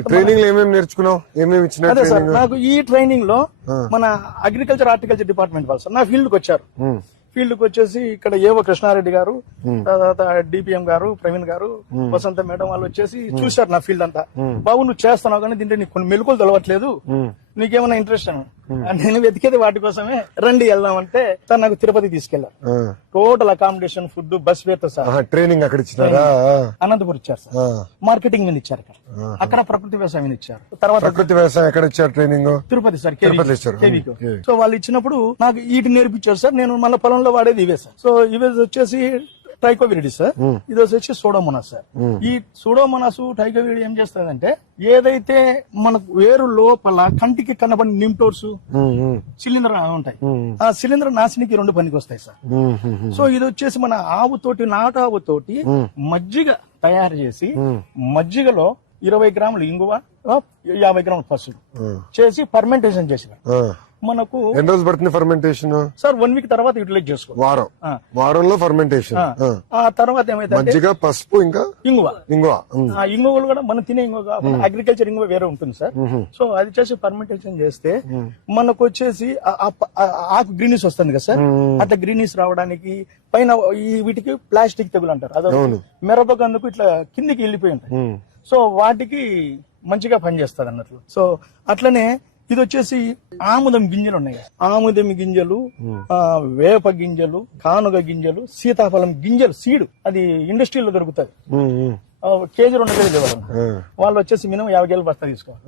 Training లో ఏమేమి నేర్చుకున్నావు, ఏమేమి ఇచ్చిన? అదే సార్, నాకు ఈ ట్రైనింగ్ లో మన అగ్రికల్చర్ హార్టికల్చర్ డిపార్ట్మెంట్ వాళ్ళు సార్ నా ఫీల్డ్ కి వచ్చారు. ఫీల్డ్ కి వచ్చేసి ఇక్కడ ఏవో కృష్ణారెడ్డి గారు, తర్వాత డిపిఎం గారు, ప్రవీణ్ గారు, వసంత మేడం వాళ్ళు వచ్చేసి చూశారు నా ఫీల్డ్ అంతా. బాబు నువ్వు చేస్తున్నావు కానీ దీంట్లో నీకు కొన్ని మెలకువలు తెలవట్లేదు, నీకేమైనా ఇంట్రెస్ట్ అని నేను వెతికేది వాటి కోసమే. రండి వెళ్దాం అంటే సార్ నాకు తిరుపతి తీసుకెళ్లారు. టోటల్ అకామిడేషన్, ఫుడ్, బస్ వేతో సార్. ట్రైనింగ్ అక్కడ ఇచ్చినారా? అనంతపురం ఇచ్చారు సార్. మార్కెటింగ్ మీద ఇచ్చారు అక్కడ ప్రకృతి వ్యవసాయం మీద ఇచ్చారు. తర్వాత ప్రకృతి వ్యవసాయం ఎక్కడ ఇచ్చారు ట్రైనింగ్? తిరుపతి సార్, తిరుపతి ఇచ్చారు. సో వాళ్ళు ఇచ్చినప్పుడు నాకు వీటి నేర్పించారు సార్. నేను మళ్ళీ పొలంలో వాడేది ఇవే సార్. సో ఇవే వచ్చేసి ట్రైకోవిరిడి సార్, ఇది వచ్చి సూడోమోనాస్ సార్. ఈ సూడోమోనాస్ ట్రైకోవిరిడి ఏం చేస్తుందంటే ఏదైతే మనకు వేరు లోపల కంటికి కనబడిన నిమ్టోర్స్, శిలీంధ్ర ఉంటాయి, ఆ శిలీంధ్ర నాశనికి రెండు పనికి వస్తాయి సార్. సో ఇది వచ్చేసి మన ఆవుతోటి, నాటు ఆవుతోటి మజ్జిగ తయారు చేసి మజ్జిగలో 20 గ్రాములు ఇంగువ, 50 గ్రాముల పసుపు చేసి ఫర్మెంటేషన్ చేసిన మనకు ఎన్ని రోజులు పడుతుంది ఫర్మెంటేషన్ సార్? 1 వీక్ తర్వాత యూటిలైజ్ చేసుకో. వారంలో ఫర్మెంటేషన్. ఆ తర్వాత ఏమైతే మజ్జిగ, పసుపు, ఇంకా ఇంగువలు కూడా మనం తినే ఇంగువ, అగ్రికల్చర్ ఇంగువ వేరే ఉంటుంది సార్. సో అది చేసి ఫర్మెంటేషన్ చేస్తే మనకు వచ్చేసి ఆకు గ్రీనిస్ వస్తుంది కదా సార్. అట్లా గ్రీనిస్ రావడానికి పైన ఈ వీటికి ప్లాస్టిక్ తెగులు అంటారు, అదే మిరపకందుకు ఇట్లా కిందికి వెళ్ళిపోయి ఉంటాయి. సో వాటికి మంచిగా పనిచేస్తుంది అన్నట్లు. సో అట్లనే ఇది వచ్చేసి ఆముదం గింజలు ఉన్నాయి. ఆముదం గింజలు, వేప గింజలు, కానుగ గింజలు, సీతాఫలం గింజలు సీడు, అది ఇండస్ట్రీలో దొరుకుతుంది. కేజీ 2 కేజీలు ఇవ్వాలి. వాళ్ళు వచ్చేసి మినిమం 50 కేజీలు బస్తా తీసుకోవాలి.